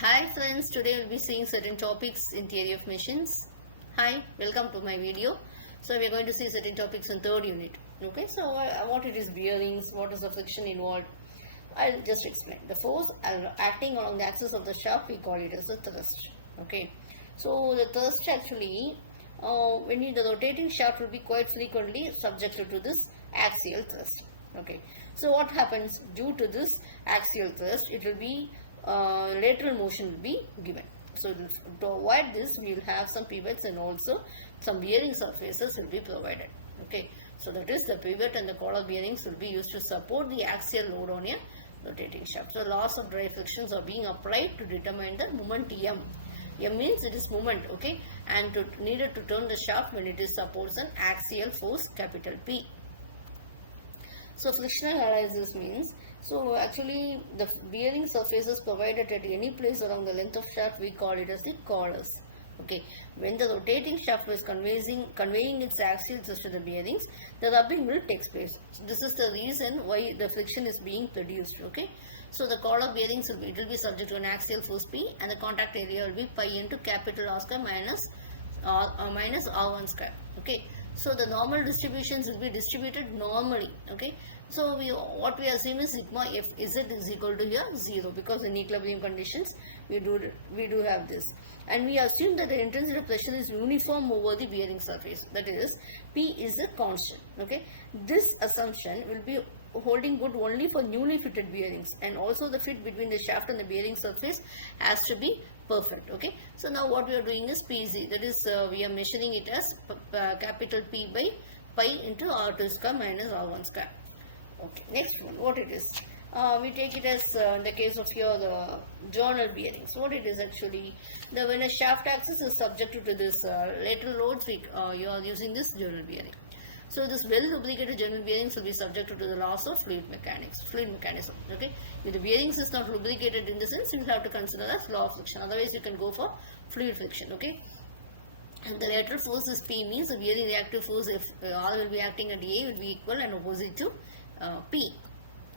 Hi friends, today we'll be seeing certain topics in theory of machines. Hi, welcome to my video. So we're going to see certain topics in third unit. Okay, so what it is bearings, what is the friction involved. I'll just explain. The force acting along the axis of the shaft, we call it as the thrust. Okay, so the thrust actually, the rotating shaft will be quite frequently subjected to this axial thrust. Okay, so what happens due to this axial thrust? It will be lateral motion will be given. So to avoid this, we will have some pivots and also some bearing surfaces will be provided. Okay, so that is the pivot and the collar bearings will be used to support the axial load on a rotating shaft. So laws of dry frictions are being applied to determine the moment M. M means it is moment, okay, and needed to turn the shaft when it is supports an axial force capital P. So frictional analysis means, so actually the bearing surfaces provided at any place along the length of shaft, we call it as the collars. Okay, when the rotating shaft is conveying its axial thrust to the bearings, the rubbing will take place. So this is the reason why the friction is being produced. Okay, so the collar bearings will be subject to an axial force P, and the contact area will be pi into capital R square minus R1 square. Okay, so the normal distributions will be distributed normally. Okay, so what we assume is sigma f z is equal to here 0, because in equilibrium conditions we do have this, and we assume that the intensity of pressure is uniform over the bearing surface, that is P is a constant. Okay, this assumption will be holding good only for newly fitted bearings, and also the fit between the shaft and the bearing surface has to be perfect. Okay, so now what we are doing is PZ, that is we are measuring it as capital P by pi into R2 square minus R1 square. Okay, next one, what it is, we take it as in the case of here the journal bearings. What it is actually, when a shaft axis is subjected to this lateral loads, you are using this journal bearing. So this well lubricated journal bearings will be subjected to the laws of fluid mechanism. Okay, if the bearings is not lubricated, in the sense you will have to consider as law of friction. Otherwise, you can go for fluid friction. Okay, and the lateral force is P, means the bearing reactive force, if R will be acting at A, will be equal and opposite to P.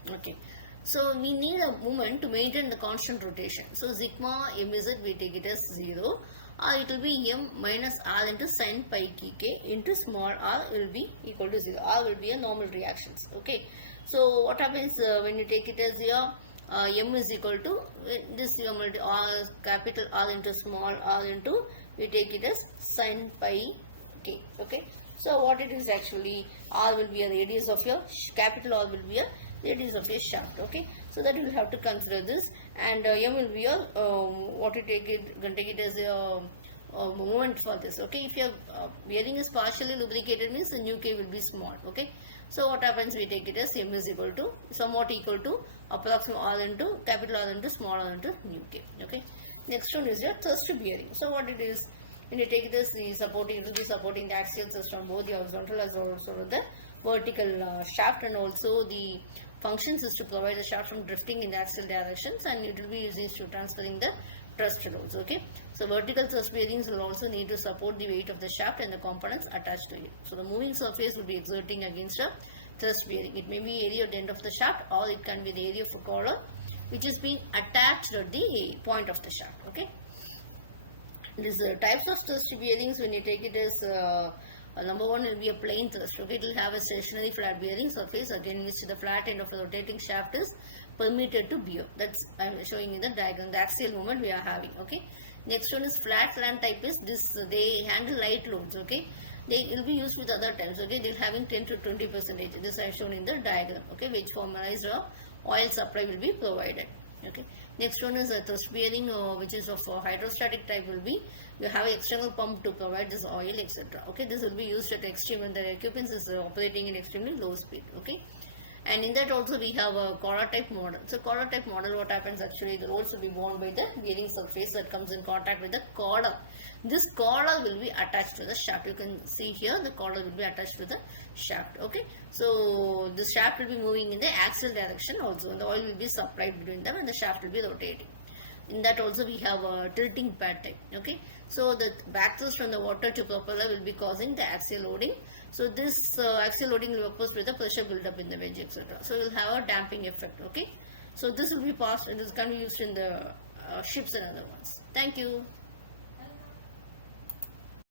Okay, so we need a moment to maintain the constant rotation. So sigma mz, we take it as 0, or it will be m minus r into sin pi k into small r will be equal to 0. R will be a normal reactions. Okay, so what happens when you take it as here, m is equal to this r, capital R into small r into, we take it as sin pi k. Okay, so what it is actually, R will be a radius of your capital R will be a radius of your shaft. Okay, so that you will have to consider this, and m will be your what you take it as a moment for this. Okay, if your bearing is partially lubricated, means the nu k will be small. Okay, so what happens, we take it as m is equal to somewhat equal to approximate R into capital R into small r into nu k. Okay, next one is your thrust bearing. So what it is, when you take this, it will be supporting the axial thrust on both the horizontal as also the vertical shaft, and also the functions is to provide the shaft from drifting in the axial directions, and it will be used to transferring the thrust loads. Okay, so vertical thrust bearings will also need to support the weight of the shaft and the components attached to it. So the moving surface will be exerting against a thrust bearing. It may be area at the end of the shaft, or it can be the area of a collar which is being attached at the point of the shaft. Okay, these types of thrust bearings, when you take it as number one will be a plain thrust. Okay, it will have a stationary flat bearing surface, again which the flat end of the rotating shaft is permitted to bear. That's I am showing in the diagram, the axial moment we are having. Okay, next one is flat land type, is this they handle light loads. Okay, they will be used with other types. Okay, they are having 10 to 20%. This I have shown in the diagram. Okay, which formalized oil supply will be provided. Okay, next one is a thrust bearing which is of hydrostatic type, will be you have an external pump to provide this oil, etc. Okay, this will be used at extreme when the equipment is operating in extremely low speed. Okay, and in that also we have a collar type model. So collar type model, what happens actually, the loads will be borne by the bearing surface that comes in contact with the collar. This collar will be attached to the shaft. You can see here the collar will be attached to the shaft. Okay, so the shaft will be moving in the axial direction also, and the oil will be supplied between them, and the shaft will be rotating. In that also we have a tilting pad type. Okay, so the back thrust from the water to propeller will be causing the axial loading. So this axial loading will oppose with the pressure build up in the wedge, etc. So you will have a damping effect. Okay, So this will be passed and this can be used in the ships and other ones. Thank you.